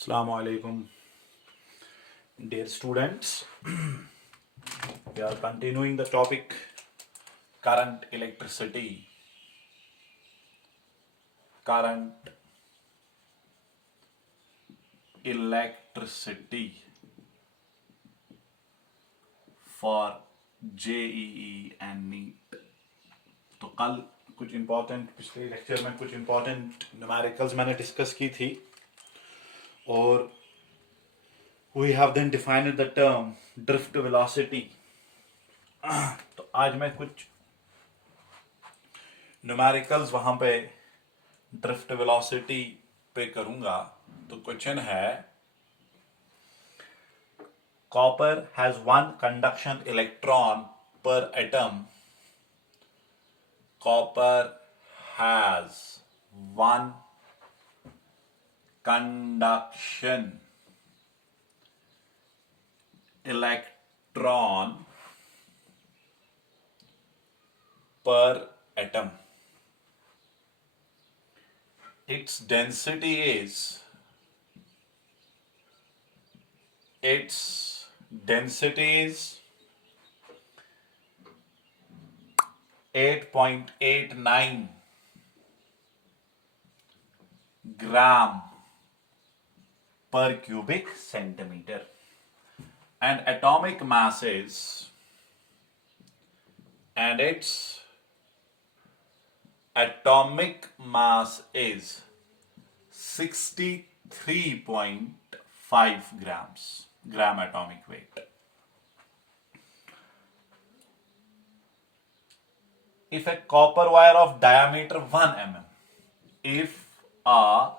Assalamu alaikum, dear students. We are continuing the topic current electricity. Current electricity for JEE and NEET. तो कल कुछ important पिछले lecture में कुछ important numericals मैंने डिस्कस की थी और we have then defined the term drift velocity. तो आज मैं कुछ न्यूमेरिकल्स वहां पे ड्रिफ्ट वेलोसिटी पे करूंगा. तो क्वेश्चन है, copper has one conduction electron per atom. Copper has one conduction electron per atom. Its density is 8.89 gram per cubic centimeter. And atomic mass is, and its atomic mass is 63.5 grams, gram atomic weight. If a copper wire of diameter 1 mm, if a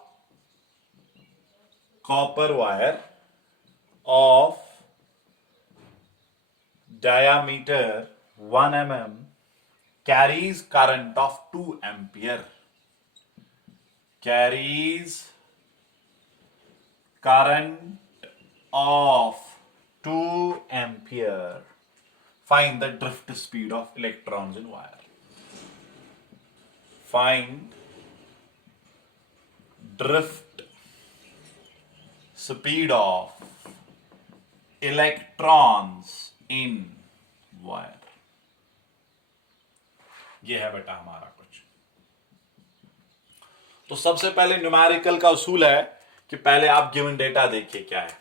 copper wire of diameter 1 mm carries current of 2 ampere, carries current of 2 ampere, find the drift speed of electrons in wire. Find drift speed of electrons in wire. ये है बेटा हमारा कुछ. तो सबसे पहले numerical का उसूल है कि पहले आप गिवन डेटा देखिए क्या है.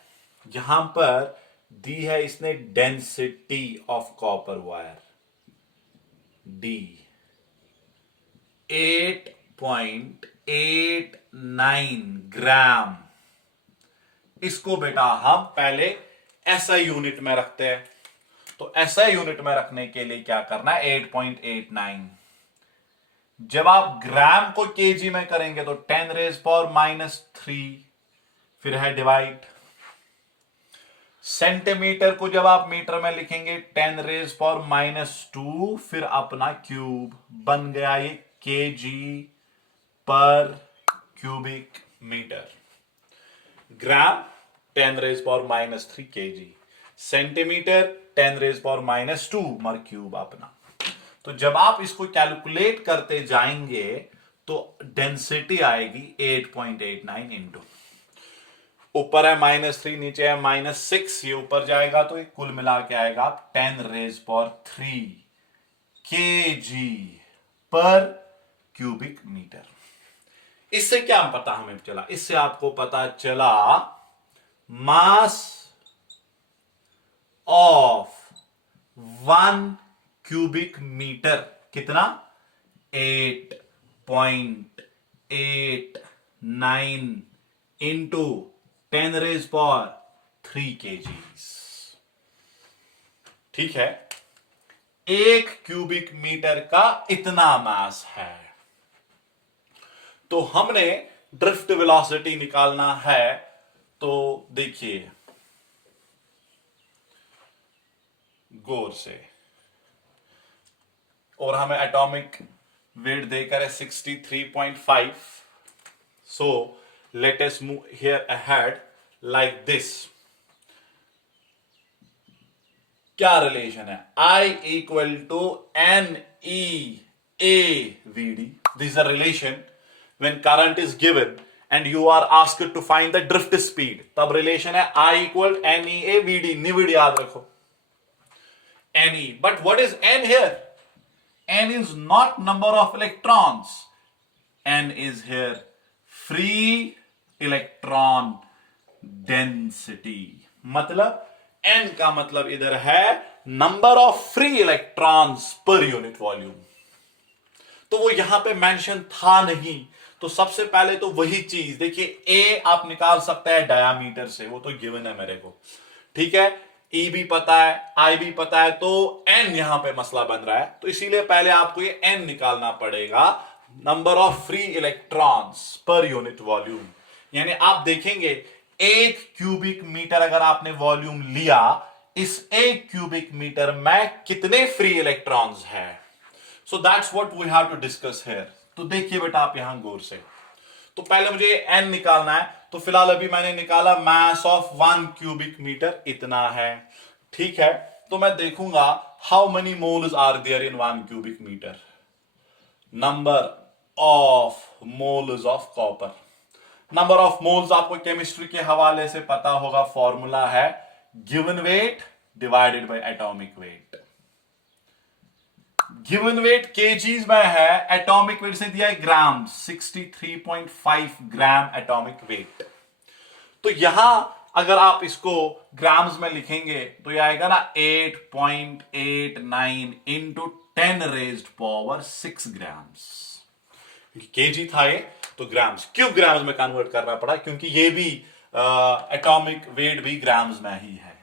यहां पर दी है इसने density of copper wire D 8.89 ग्राम. इसको बेटा हम पहले एसआई यूनिट में रखते हैं. तो एसआई यूनिट में रखने के लिए क्या करना है, 8.89. जब आप ग्राम को केजी में करेंगे तो 10⁻⁻3, फिर है डिवाइड. सेंटीमीटर को जब आप मीटर में लिखेंगे 10⁻², फिर अपना क्यूब बन गया ये केजी पर क्यूबिक मीटर. ग्राम 10⁻³ केजी, सेंटीमीटर 10⁻² मर क्यूब अपना. तो जब आप इसको कैलकुलेट करते जाएंगे तो डेंसिटी आएगी 8.89 इंटू, ऊपर है -3, नीचे है -6, ये ऊपर जाएगा तो ये कुल मिला के आएगा 10⁻³ केजी पर क्यूबिक मीटर. इससे क्या पता हमें चला, इससे आपको पता चला मास ऑफ 1 क्यूबिक मीटर कितना, 8.89 इंटू 10⁻³ केजीज. ठीक है, 1 क्यूबिक मीटर का इतना मास है. तो हमने ड्रिफ्ट वेलोसिटी निकालना है. तो देखिए गौर से, और हमें एटॉमिक वेट देकर है 63.5. So let us move here ahead like this. क्या रिलेशन है, I equal to NEAVD. This is a relation when current is given and you are asked to find the drift speed, तब relation है I equal NEA VD, निविड याद रखो NE. But what is N here? N is not number of electrons. N is here free electron density. मतलब N का मतलब इधर है number of free electrons per unit volume. तो वो यहां पे मेंशन था नहीं, तो सबसे पहले तो वही चीज देखिए, ए आप निकाल सकते हैं डायामीटर से, वो तो गिवन है मेरे को, ठीक है. ई भी पता है, आई भी पता है, तो एन यहां पे मसला बन रहा है, तो इसीलिए पहले आपको ये एन निकालना पड़ेगा, number of free electrons per unit volume. यानी आप देखेंगे 1 क्यूबिक मीटर अगर आपने वॉल्यूम लिया, इस 1 क्यूबिक मीटर में कितने फ्री इलेक्ट्रॉन्स हैं. So that's what we have to discuss here. तो देखिए बेटा आप यहां गौर से, तो पहले मुझे n निकालना है, तो फिलहाल अभी मैंने निकाला मास ऑफ 1 क्यूबिक मीटर इतना है, ठीक है. तो मैं देखूंगा how many moles are there in 1 cubic meter. Number of moles of copper. Number of moles आपको केमिस्ट्री के हवाले से पता होगा, फॉर्मूला है given weight divided by atomic weight. Given weight kgs में है, एटॉमिक वेट से दिया है ग्राम, 63.5 ग्राम एटॉमिक वेट. तो यहां अगर आप इसको ग्राम्स में लिखेंगे तो यह आएगा ना 8.89 into 10 raised power 6 grams. KG था ये, तो ग्राम्स, क्यों ग्राम्स में कन्वर्ट करना पड़ा, क्योंकि ये भी एटॉमिक वेट भी ग्राम्स में ही है.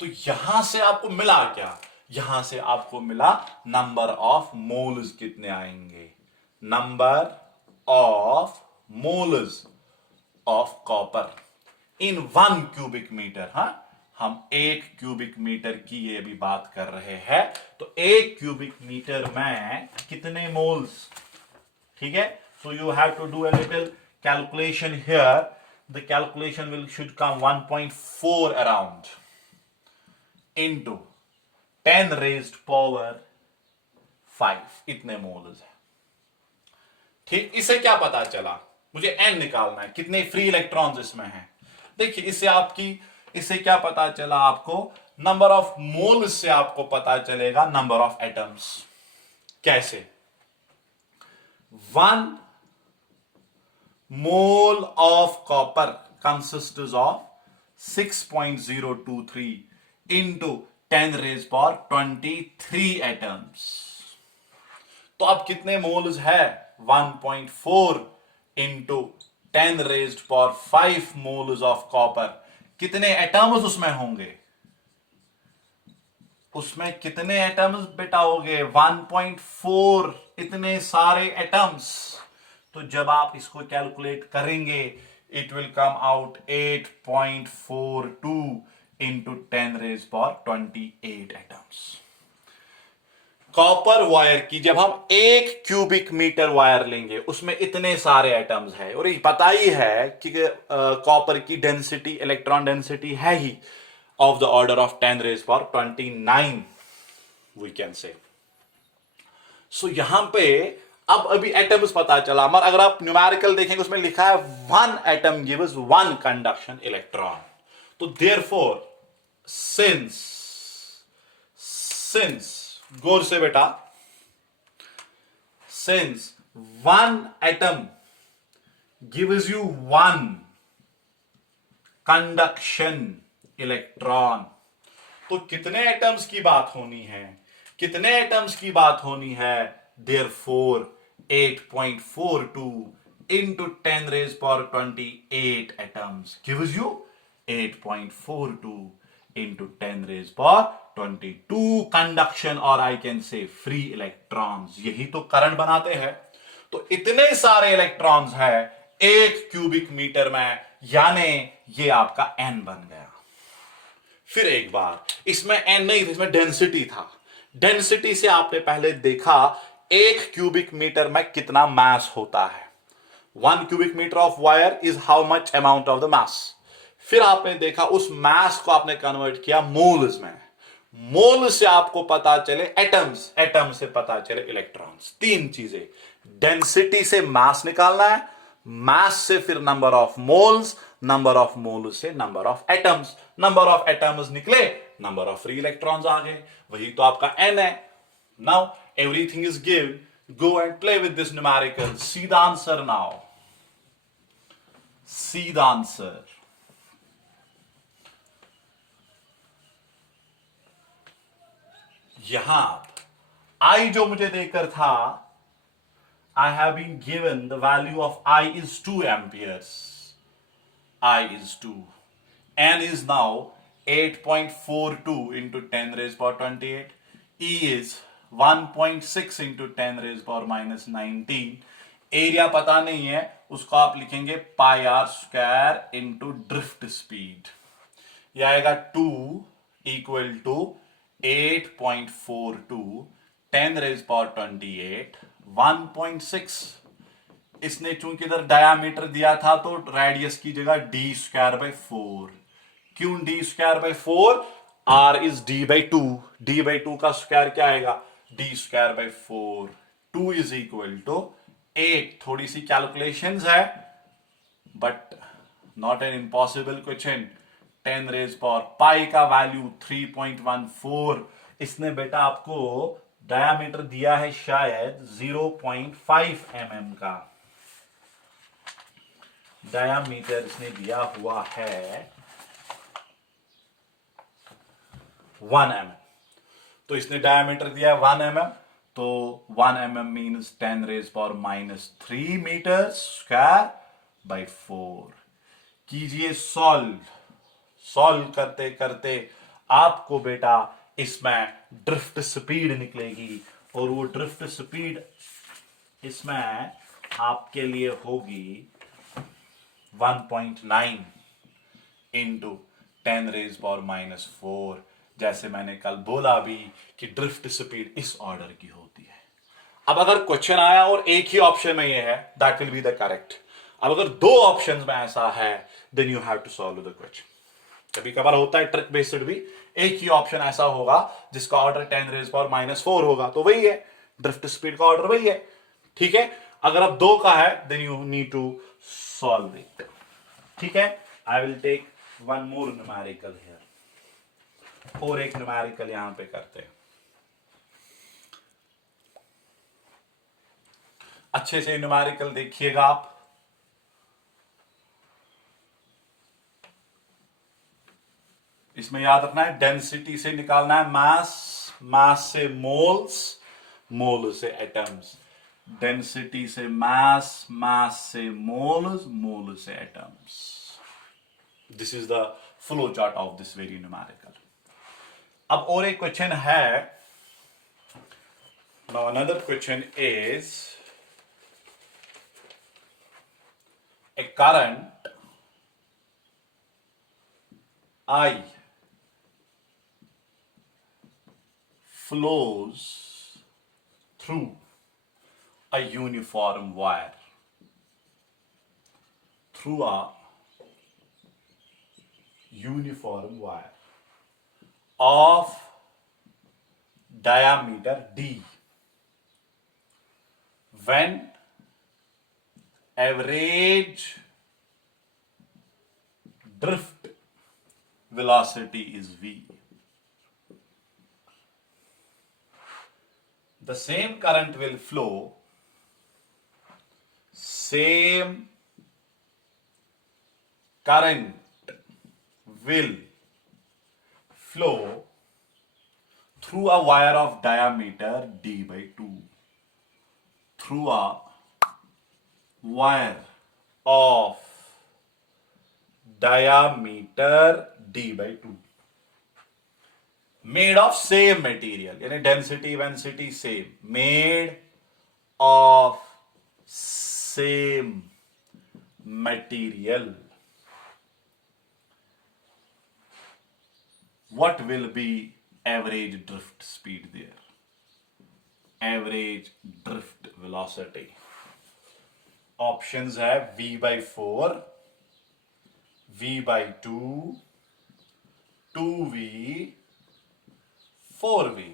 तो यहां से आपको मिला क्या, यहां से आपको मिला नंबर ऑफ मोल्स कितने आएंगे, number of moles of copper in 1 cubic meter. हाँ, हम 1 क्यूबिक मीटर की ये भी बात कर रहे हैं, तो 1 क्यूबिक मीटर में कितने मोल्स, ठीक है. So you have to do a little calculation here. The calculation will should come 1.4 around into 10 raised power 5, इतने मोल्स है, ठीक. इससे क्या पता चला, मुझे n निकालना है, कितने फ्री इलेक्ट्रॉन्स इसमें हैं. देखिए इससे क्या पता चला आपको, नंबर ऑफ मोल्स से आपको पता चलेगा नंबर ऑफ एटम्स. कैसे, 1 mole of copper consists of 6.023 into 10 raise power 23 atoms. तो अब कितने मोल्स है, 1.4 into 10 raised power 5 moles of copper. कितने एटम्स उसमें होंगे, उसमें कितने एटम्स बेटा होंगे, 1.4, इतने सारे एटम्स. तो जब आप इसको कैलकुलेट करेंगे it will come out 8.42 into 10 raise power 28 atoms. Copper wire की जब हम 1 क्यूबिक मीटर वायर लेंगे उसमें इतने सारे एटम्स है, और ये पता ही है कि कॉपर की डेंसिटी, इलेक्ट्रॉन डेंसिटी है ही of the order of 10 raise power 29 we can say. So यहां पे अब अभी एटम्स पता चला, मगर अगर आप न्यूमेरिकल देखेंगे उसमें लिखा है 1 एटम गिव्स 1 कंडक्शन इलेक्ट्रॉन. तो देयरफॉर सिंस गौर से बेटा, since 1 atom gives you 1 conduction electron, तो कितने एटम्स की बात होनी है, कितने एटम्स की बात होनी है, therefore 8.42 into 10 raised power 28 atoms gives you 8.42 into 10 raised power 22 conduction, और I can say free electrons. यही तो करंट बनाते हैं. तो इतने सारे इलेक्ट्रॉन्स है 1 क्यूबिक मीटर में, यानी ये आपका n बन गया. फिर एक बार, इसमें n नहीं था, इसमें डेंसिटी था. डेंसिटी से आपने पहले देखा 1 क्यूबिक मीटर में कितना मास होता है. 1 cubic meter of wire is how much amount of the mass. फिर आपने देखा उस मास को आपने कन्वर्ट किया मोल्स में. मोल से आपको पता चले एटम्स, एटम से पता चले इलेक्ट्रॉन्स. 3 चीजें, डेंसिटी से मास निकालना है, मास से फिर number of moles, number of moles से number of atoms, number of atoms निकले, नंबर ऑफ फ्री इलेक्ट्रॉन्स आ गए, वही तो आपका n है. Now everything is given. Go and play with this numerical. See the answer now. See the answer. यहां I जो मुझे देकर था, I have been given the value of I is 2 amperes. I is 2. N is now 8.42 into 10 raised power 28. E is 1.6 into 10 raised power minus 19. Area पता नहीं है, उसको आप लिखेंगे pi r square into drift speed. यह आएगा 2 equal to 8.42 10 raise power 28 1.6. इसने चूंकि इधर डायामीटर दिया था तो रेडियस की जगह डी स्क्वायर बाय 4. क्यों D square by 4? R is D by 2. D by 2 का स्क्वायर क्या आएगा? D square by 4. 2 is equal to 8. थोड़ी सी कैलकुलेशंस है but not an impossible question. 10 raise power pi का वैल्यू 3.14. इसने बेटा आपको डायामीटर दिया है शायद 0.5 mm का. डायामीटर इसने दिया हुआ है 1 mm. तो इसने डायामीटर दिया है 1 mm. तो 1 mm means 10 raise power minus 3 meter square by 4. कीजिए सॉल्व. सॉल्व करते करते आपको बेटा इसमें ड्रिफ्ट स्पीड निकलेगी और वो ड्रिफ्ट स्पीड इसमें आपके लिए होगी 1.9 इंटू 10 रेज पावर माइनस 4. जैसे मैंने कल बोला भी कि ड्रिफ्ट स्पीड इस ऑर्डर की होती है. अब अगर क्वेश्चन आया और एक ही ऑप्शन में ये है, that will be the correct. अब अगर दो ऑप्शंस में ऐसा है, then you have to solve the question. कभी कभार होता है ट्रिक बेस्ड भी, एक ही ऑप्शन ऐसा होगा जिसका ऑर्डर 10 रेज पावर माइनस 4 होगा, तो वही है ड्रिफ्ट स्पीड का ऑर्डर, वही है. ठीक है. अगर अब दो का है then you need to solve it. ठीक है. I will take one more numerical here. और एक न्यूमेरिकल यहां पे करते हैं. अच्छे से न्यूमेरिकल देखिएगा आप. इसमें याद रखना है डेंसिटी से निकालना है मास, मास से मोल्स, मोल से एटम्स. डेंसिटी से मास, मास से मोल्स, मोल से atoms. This is the flow chart of this very numerical. अब और एक क्वेश्चन है. Now another question is a current I flows through a uniform wire, through a uniform wire of diameter d, when average drift velocity is v. The same current will flow, same current will flow through a wire of diameter d by 2. Through a wire of diameter d by 2, made of same material, यानी density वेंसिटी same, made of same material. what will be average drift speed there? Average drift velocity. Options है v by 4, v by 2, 2v, 4v.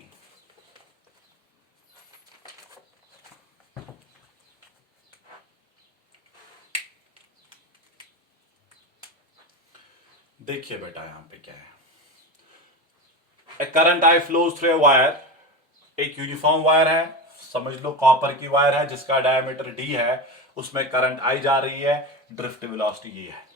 देखिए बेटा यहां पे क्या है, a current I flows through a wire, एक यूनिफॉर्म वायर है, समझ लो कॉपर की वायर है जिसका डायमीटर d है, उसमें करंट आई जा रही है, ड्रिफ्ट वेलोसिटी ये है।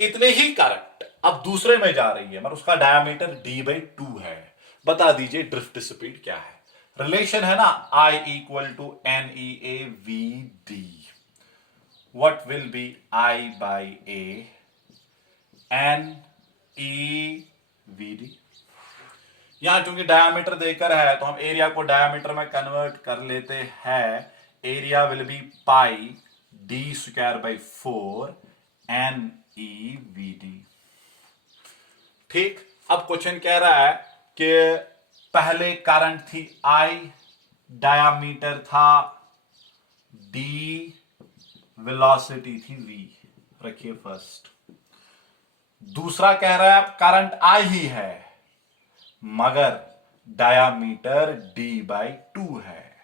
इतने ही करंट अब दूसरे में जा रही है मगर उसका डायमीटर d/2 है। बता दीजिए ड्रिफ्ट स्पीड क्या है। रिलेशन है ना I equal to NEA VD। What will be I/A NEVD। यहां चूंकि डायमीटर देकर है तो हम एरिया को डायमीटर में कन्वर्ट कर लेते हैं। Area will be pi d²/4 NEVD। ठीक, अब क्वेश्चन कह रहा है कि पहले करंट थी I, डायमीटर था D, वेलोसिटी थी V। रखिए फर्स्ट। दूसरा कह रहा है करंट I ही है मगर डायामीटर d/2 है।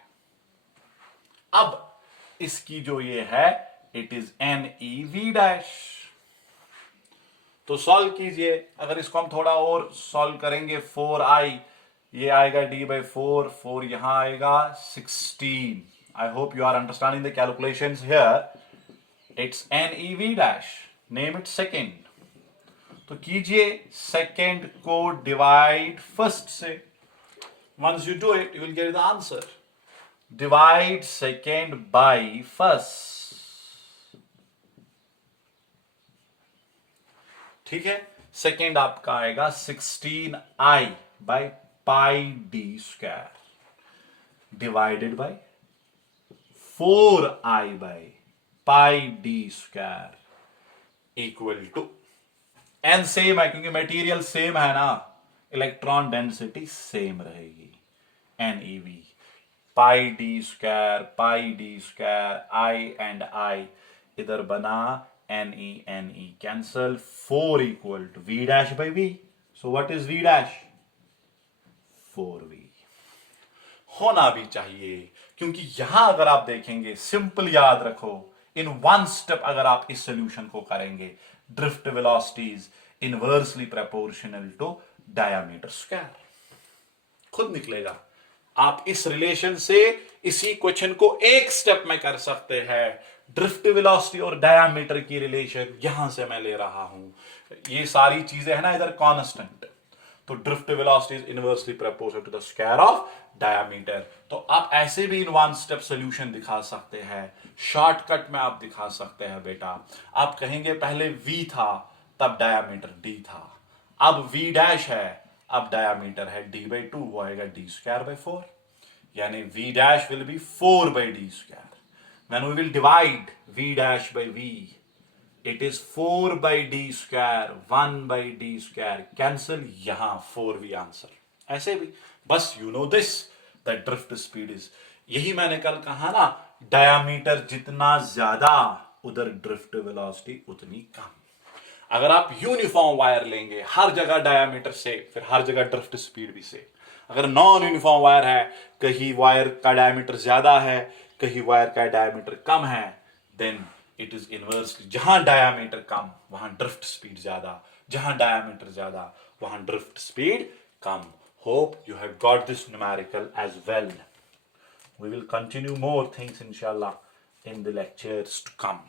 अब इसकी जो ये है इट इज NEV'। तो सॉल्व कीजिए। अगर इसको हम थोड़ा और सॉल्व करेंगे 4I, ये आएगा d/4, 4 यहां आएगा 16। I hope you are understanding the calculations here. It's NEV', name it second. तो कीजिए सेकेंड को डिवाइड फर्स्ट से। Once you do it you will get the answer. Divide second by first. ठीक है, सेकेंड आपका आएगा 16I/πd² divided by 4I/πd² equal to N same है क्योंकि मटेरियल सेम है ना, इलेक्ट्रॉन डेंसिटी सेम रहेगी। NeV πd², I and I इधर बना NE cancel, 4 equal to V'/V। So what is V'? 4V होना भी चाहिए क्योंकि यहां अगर आप देखेंगे, सिंपल याद रखो, इन वन स्टेप अगर आप इस सॉल्यूशन को करेंगे, drift velocities inversely proportional to diameter square खुद निकलेगा। आप इस रिलेशन से इसी क्वेश्चन को एक स्टेप में कर सकते हैं। ड्रिफ्ट वेलोसिटी और डायमीटर की रिलेशन यहां से मैं ले रहा हूं। ये सारी चीजें है ना इधर कांस्टेंट, तो drift velocity is inversely proportional to the square of diameter. तो आप ऐसे भी इन वन स्टेप सॉल्यूशन दिखा सकते हैं। शॉर्टकट में आप दिखा सकते हैं बेटा। आप कहेंगे पहले V था तब डायमीटर D था, अब V' है अब डायमीटर है d/2, वो आएगा d²/4, यानी V' will be 4/d²। When we will divide V'/V, it is 4/d², 1/d², cancel, यहां 4V आंसर। ऐसे भी बस you know this that drift speed is, यही मैंने कल कहा ना, डायमीटर जितना ज्यादा उधर ड्रिफ्ट वेलोसिटी उतनी कम। अगर आप यूनिफॉर्म वायर लेंगे हर जगह डायमीटर से, फिर हर जगह ड्रिफ्ट स्पीड भी से। अगर नॉन यूनिफॉर्म वायर है, कहीं वायर का डायमीटर ज्यादा है, कहीं वायर का डायमीटर कम है, देन इट इज इनवर्सली, जहां डायमीटर कम वहां ड्रिफ्ट स्पीड ज्यादा, जहां डायमीटर ज्यादा वहां ड्रिफ्ट स्पीड कम। Hope you have got this numerical as well. We will continue more things inshallah in the lectures to come.